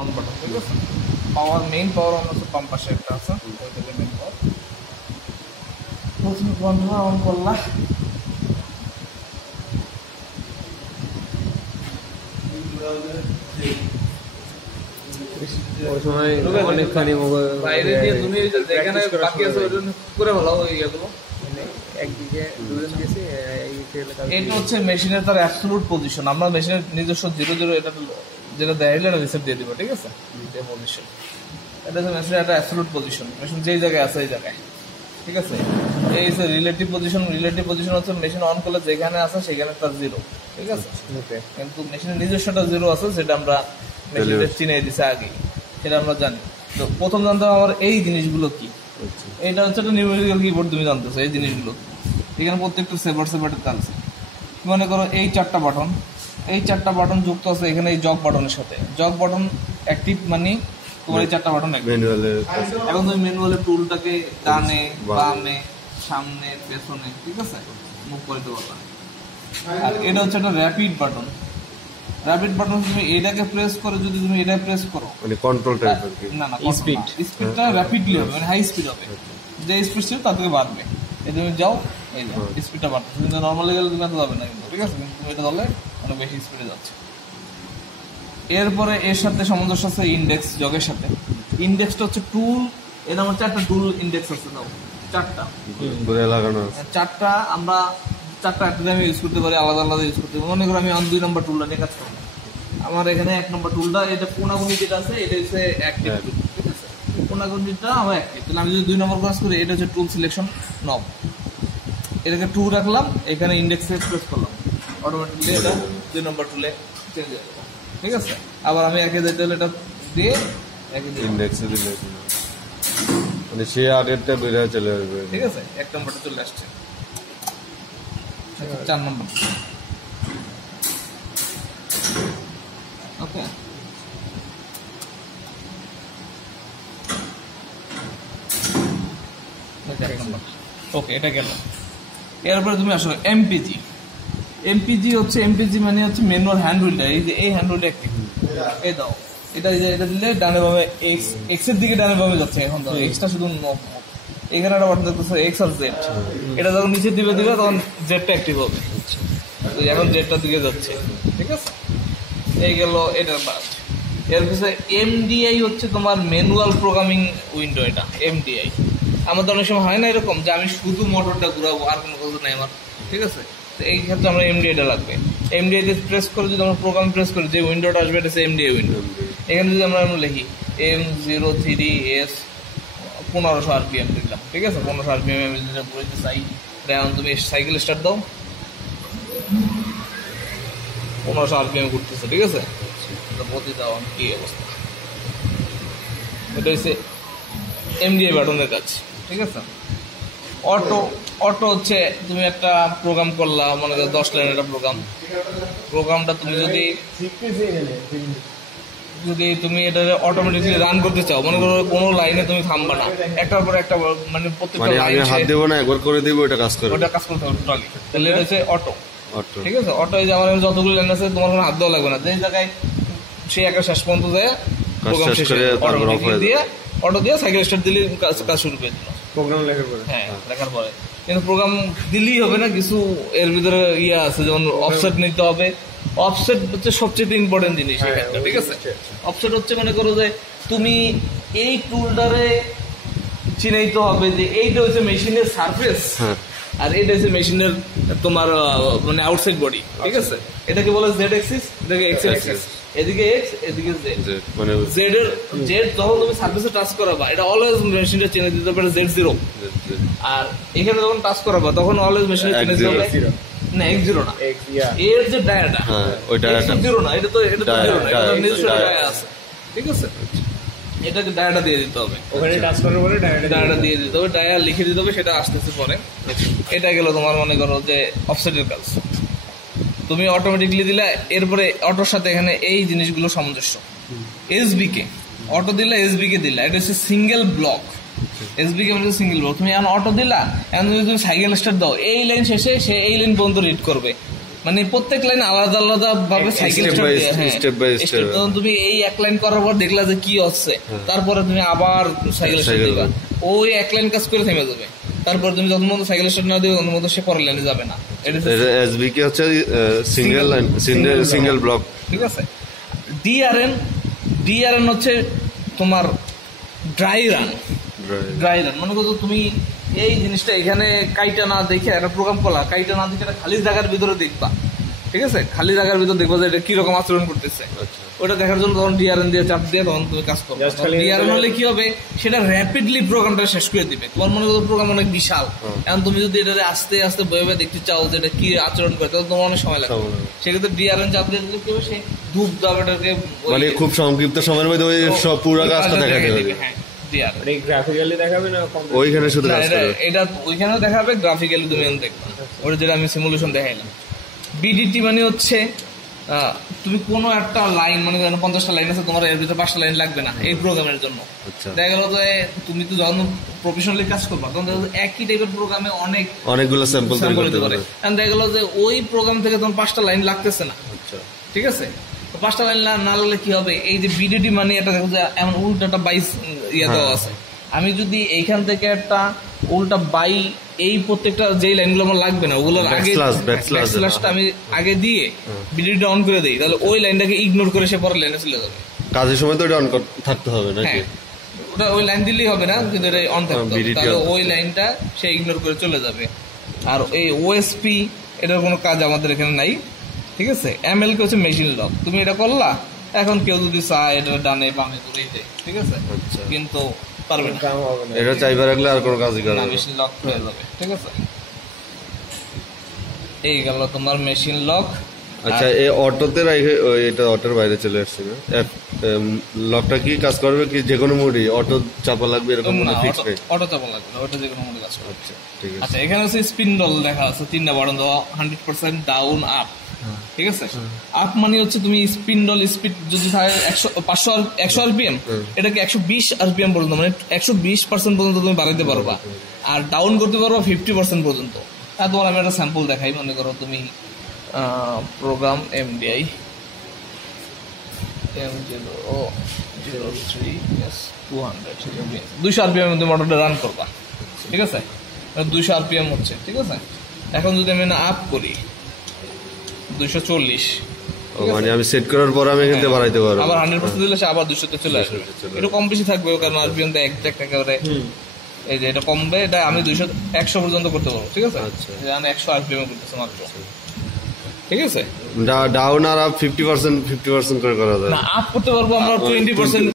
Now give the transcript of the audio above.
On button, ঠিক আছে। পাওয়ার main power on হচ্ছে পাম্প পাশে একটা আছে, ওইটাকে মেইন পাওয়ার। প্রথমে কন্ট্রোল অন করলাম, ওই সময় অনেকখানি বাইরে দিয়ে তুমি যেখানে বাকি আছে ওইটা করে ফেলাও ইয়েগুলো। একদিকে দুজন গেছে, এটা হচ্ছে মেশিনের তার অ্যাবসলিউট পজিশন। আমরা মেশিনের নিজস্ব 0-0 এটা যেটা দেখাইলে এটা রিসেট দিয়ে দিব, ঠিক আছে। যে পজিশন এটা হচ্ছে মেশিনের একটা অ্যাবসলিউট পজিশন, মেশিন যেই জায়গায় আছে এই জায়গায়, ঠিক আছে। এই হচ্ছে রিলেটিভ পজিশন। রিলেটিভ পজিশন হচ্ছে মেশিন অন করলে যেখানে আছে সেখানে তার 0, ঠিক আছে। কিন্তু মেশিনের নিজস্বটা 0 আছে, সেটা আমরা মেশিনের চিনে দিছে আগে, সেটা আমরা জানি। তো প্রথম জানতে হবে আমার এই জিনিসগুলো কি। এটা হচ্ছে একটা নিউমেরিক্যাল কিবোর্ড, তুমি জানতেছো এই জিনিসগুলো। এখানে প্রত্যেকটা সেপারেট আছে। মনে করো এই 4টা বাটন, এই 4টা বাটন যুক্ত আছে এখানে এই জগ বাটনের সাথে। জগ বাটন অ্যাক্টিভ মানে তোমার এই 4টা বাটন অ্যাক্টিভ। এখন তুমি ম্যানুয়ালি টুলটাকে ডানে বামে সামনে পেছনে, ঠিক আছে, মুভ করতে পারবা। আর এটা হচ্ছে একটা র্যাপিড বাটন। র্যাপিড বাটন তুমি এটাকে প্রেস করে যদি তুমি এটা প্রেস করো মানে কন্ট্রোল টাইপ আর কি, না স্পিডটা র্যাপিডলি হবে, মানে হাই স্পিড হবে। যে স্পিড ছিল তার থেকে বাড়বে। এই তুমি যাও, এই যাও স্পিডটা বাড়বে। তুমি তো নর্মালি গেলে তুমি এত যাবে না কিন্তু, ঠিক আছে। কিন্তু তুমি এটা ধরলে অনেক বেশি স্পিডে যাচ্ছে। এরপরে এর সাথে সামঞ্জস্য আছে ইন্ডেক্স জগের সাথে। ইন্ডেক্সটা হচ্ছে টুল, এর আমার 4টা টুল ইন্ডেক্স আছে, দাও 4টা লাগানো আছে। 4টা আমরা 4টা একটা টাইমে ইউজ করতে পারি, আলাদা আলাদা ইউজ করতে পারি। মনে করো আমি 2 নম্বর টুলটা নিয়ে কাজ করবো, আমার এখানে 1 নম্বর টুলটা এটা কোনাগুনি যেটা আছে এটা হচ্ছে অ্যাক্টিভ টুল, ঠিক আছে। কোনাগুনিটা আমার অ্যাক্টিভ, তাহলে আমি যদি 2 নম্বর কাজ করি এটা হচ্ছে টুল সিলেকশন নব, এটাকে 2 রাখলাম, এখানে ইন্ডেক্সে প্রেস করলাম, অটোমেটিকলি এটা 2 নম্বর টুলে চেঞ্জ হয়ে যাবে, ঠিক আছে। আবার আমি একে যেতে হলে এটা দিয়ে ইন্ডেক্সে দিলে মানে সে আগেরটা বের হয়ে চলে আসবে, ঠিক আছে। 1 নম্বরটা চলে আসছে, 4 নম্বর, ওকে। ওকে, এটা গেল। এরপরে তুমি আসো এমপিজি। এমপিজি হচ্ছে মানে হচ্ছে ম্যানুয়াল হ্যান্ড হুইলটা। এই যে এই হ্যান্ড হুইলটা একটি এই দাও, এটা দিলে ডানে বামে এক্স এর দিকে ডানে বামে যাচ্ছে। এখন দাও এক্সটা শুধু এখানে একটা বাটন দেখতেছো এক্স আর জেড, এটা যখন নিচে দিবে তখন জেডটা অ্যাক্টিভ হবে। এখন জেডটার দিকে যাচ্ছে, ঠিক আছে। এই গেল এটার বাদ। এর পিছনে এমডিআই হচ্ছে তোমার ম্যানুয়াল প্রোগ্রামিং উইন্ডো। এটা এমডিআই আমাদের অনেক সময় হয় না এরকম যে আমি শুধু মোটরটা ঘুরাবো আর কোনো কিছু নাই আমার, ঠিক আছে। তো এই ক্ষেত্রে আমরা এমডিআইটা লাগবে। এমডিআই দিয়ে প্রেস করে যদি আমরা প্রোগ্রাম প্রেস করি, যে উইন্ডোটা আসবে এটা হচ্ছে এমডিআই উইন্ডো। এখানে যদি আমরা লিখি M03S 1500 RPM দিলাম, ঠিক আছে। 1500 RPM আমি যেটা বলতে চাই, এখন তুমি সাইকেল স্টার্ট দাও, 1500 RPM ঘুরতেছে, ঠিক আছে। বলতে দাও কি অবস্থা। এটা হচ্ছে এমডিআই বাটনের কাজ, ঠিক আছে। অটো হচ্ছে তুমি একটা প্রোগ্রাম করলা, মনে করো 10 লাইনের একটা প্রোগ্রামটা তুমি যদি তুমি এটা অটোমেটিকলি রান করতে চাও, মনে করো কোনো লাইনে তুমি থামবা না, একটার পর একটা, মানে প্রত্যেকটা লাইন হাত দেবো না, একবার করে দেবো, ওটা কাজ করবে, ওটা কাজ করতে হবে টোটালি। তাহলে এটা হচ্ছে অটো, ঠিক আছে। অটো এই যে আমার যতগুলো লাইন আছে তোমার কোনো হাত দেওয়া লাগবে না, যেই জায়গায় সেই একটা শেষ পর্যন্ত যায় প্রোগ্রাম শেষ করে অটো দিয়ে সাইকেল স্টার্ট দিলে কাজ শুরু করে দিল প্রোগ্রাম লেখার পরে। হ্যাঁ, লেখার পরে। কিন্তু প্রোগ্রাম দিলেই হবে না, কিছু এর ভিতরে ইয়ে আছে, যেমন অফসেট নিতে হবে। অফসেট হচ্ছে সবচেয়ে ইম্পর্টেন্ট জিনিস এখানটা, ঠিক আছে। অফসেট হচ্ছে মনে করো যে তুমি এই টুলটারে চিনাইতে হবে যে এইটা হচ্ছে মেশিনের সারফেস আর এটা হচ্ছে মেশিনের তোমার মানে আউটসাইড বডি, ঠিক আছে। এটাকে বলে জেড এক্সিস, এটাকে এক্স এক্সিস, এদিকে এক্স এদিকে জেড। মানে জেড যখন তুমি সারফেসে টাচ করাবা, এটা অলওয়েজ মেশিনটা চিনে দিতে হবে Z0। আর এখানে যখন টাচ করাবা তখন অলওয়েজ মেশিনটা চিনে দিতে হবে না X0 না, এর যে ডায়াটা ওইটা X0 না, এটা তো 0 না, এটা নিজস্ব ডায়া আছে, ঠিক আছে। এটাকে ডায়াটা দিয়ে দিতে হবে, ওখানে টাচ করার পরে ডায়াটা দিয়ে দিতে হবে, ডায়া লিখে দিতে হবে, সেটা আসতেছে পরে। এটা গেল তোমার মনে করো যে অফসেটের কাজ, তুমি অটোমেটিকলি দিলা। এরপরে অটোর সাথে এখানে এই জিনিসগুলো সামঞ্জস্য। এসবিকে অটো দিলা, এসবিকে দিলা, এটা হচ্ছে সিঙ্গেল ব্লক। এসবিকে মানে সিঙ্গেল ব্লক। তুমি এখন অটো দিলা, এখন যদি তুমি সাইকেল স্টার্ট দাও, এই লাইন শেষে সে এই লাইন পর্যন্ত রিড করবে, মানে প্রত্যেক লাইনে আলাদা আলাদা ভাবে সাইকেল step by step। তুমি এই এক লাইন করার পর দেখলা যে কি হচ্ছে, তারপরে তুমি আবার সাইকেল স্টার্ট দিবা, ওই এক লাইন কাজ করে থেমে যাবে, তারপর তুমি যখন মতো সাইকেল স্টার্ট না দিবে তখন মতো সে পরের লাইনে যাবে না। এটা এসবিকে হচ্ছে সিঙ্গেল লাইন, সিঙ্গেল ব্লক। ঠিক আছে। ডিআরএন হচ্ছে তোমার ড্রাই রান। মনে করো তুমি এই জিনিসটা এখানে কাইটা না দেখে একটা প্রোগ্রাম করলা, কাইটা না দেখে একটা খালি জায়গার ভিতরে দেখবা, ঠিক আছে, খালি জায়গার ভিতরে দেখবা যে এটা কিরকম আচরণ করতেছে, ওটা দেখার জন্য তখন ডিআরএন দিয়ে চাপ দিয়ে তখন তুমি কাজ করবে। ডিআরএন হলে কি হবে, সেটা র্যাপিডলি প্রোগ্রামটা শেষ করে দিবে। তোমার মনে করো প্রোগ্রাম অনেক বিশাল, এখন তুমি যদি এটা আস্তে আস্তে বয়ে দেখতে চাও যে এটা কি আচরণ করে, তাহলে তোমার অনেক সময় লাগবে। সেক্ষেত্রে ডিআরএন চাপ দিয়ে দিলে কি হবে, সে ধূপ দাবাটাকে মানে খুব সংক্ষিপ্ত সময়ের মধ্যে ওই সব পুরো কাজটা দেখাতে হবে। মানে গ্রাফিক্যালি দেখাবে না ওইখানে শুধু কাজ করবে? এটা ওইখানেও দেখাবে, গ্রাফিক্যালি তুমি দেখবে, ওটা যেটা আমি সিমুলেশন দেখাইলাম। বিডিটি মানে হচ্ছে তুমি কোনো একটা লাইন, মানে 50টা লাইন আছে, তোমার এর ভিতরে 5টা লাইন লাগবে না এই প্রোগ্রামের জন্য। দেখা গেল যে তুমি তো যখন প্রফেশনালি কাজ করবা তখন একই টাইপের প্রোগ্রামে অনেকগুলো স্যাম্পল তৈরি করতে পারে। দেখা গেল যে ওই প্রোগ্রাম থেকে তোমার 5টা লাইন লাগতেছে না, ঠিক আছে, 5টা লাইন না লাগলে কি হবে, এই যে বিডিটি মানে এটা দেখো যে এমন উল্টাটা বাইস ইয়ে দেওয়া আছে, আমি যদি এইখান থেকে একটা উল্টা বাই এই প্রত্যেকটা যেই লাইনগুলো আমার লাগবে না ওগুলোর আগে ব্যাকস্ল্যাশটা আমি আগে দিয়ে বিডিটা অন করে দেই, তাহলে ওই লাইনটাকে ইগনোর করে সে পরের লাইনে চলে যাবে। কাজের সময় তো এটা অন থাকতে হবে নাকি? ওটা ওই লাইন দিলেই হবে না, কিন্তু এটা অন থাকতে হবে, তাহলে ওই লাইনটা সে ইগনোর করে চলে যাবে। আর এই ওএসপি এটার কোনো কাজ আমাদের এখানে নাই, ঠিক আছে। এমএল কে হচ্ছে মেশিন লক, তুমি এটা করলা, এখন কেউ যদি চায় এটা ডানে বামে করেই দেয়, ঠিক আছে, কিন্তু পারবে না, এটা চাইবে রাখলে আর কোনো কাজই করে না, মেশিন লক হয়ে যাবে, ঠিক আছে। এই গেল তোমার মেশিন লক। আচ্ছা, এই অটোতে রাখে এটা অটোর বাইরে চলে আসছে না, লকটা কি কাজ করবে কি যে কোনো মোডে অটো চাপা লাগবে এরকম না? ফিক্স রেট অটো চাপা লাগবে না, ওটা যে কোনো মোডে কাজ করবে। আচ্ছা ঠিক আছে। আচ্ছা, এখানে হচ্ছে স্পিন্ডল দেখা আছে 3টা বাটন দেওয়া, 100% ডাউন আপ, ঠিক আছে। আপ মানে হচ্ছে তুমি স্পিন্ডল স্পিড যদি থাকে 100 আরপিএম, এটাকে 120 আরপিএম পর্যন্ত, মানে 120% পর্যন্ত তুমি বাড়াইতে পারবা, আর ডাউন করতে পারবা 50% পর্যন্ত। আর তোমার আমি একটা স্যাম্পল দেখাই, মনে করো তুমি প্রোগ্রাম এমডিআই M003 200 আরপিএম তুমি মোটরটা রান করবা, ঠিক আছে, 200 আরপিএম হচ্ছে, ঠিক আছে। এখন যদি আমি না আপ করি 240, মানে আমি সেট করার পর আমি এখান থেকে বাড়াইতে পারবো, আবার 100% দিলে সে আবার 200 তে চলে আসবে। একটু কম বেশি থাকবে কারণ আরপিএম তো একজ্যাক্ট একেবারে, এই যে এটা কমবে, এটা আমি 100 পর্যন্ত করতে পারবো, ঠিক আছে। আমি 100 আরপিএম করতেছি মাত্র, ঠিক আছে। ডাউন আর আপ 50% করে করা যায় না, আপ করতে পারবো আমরা 20%,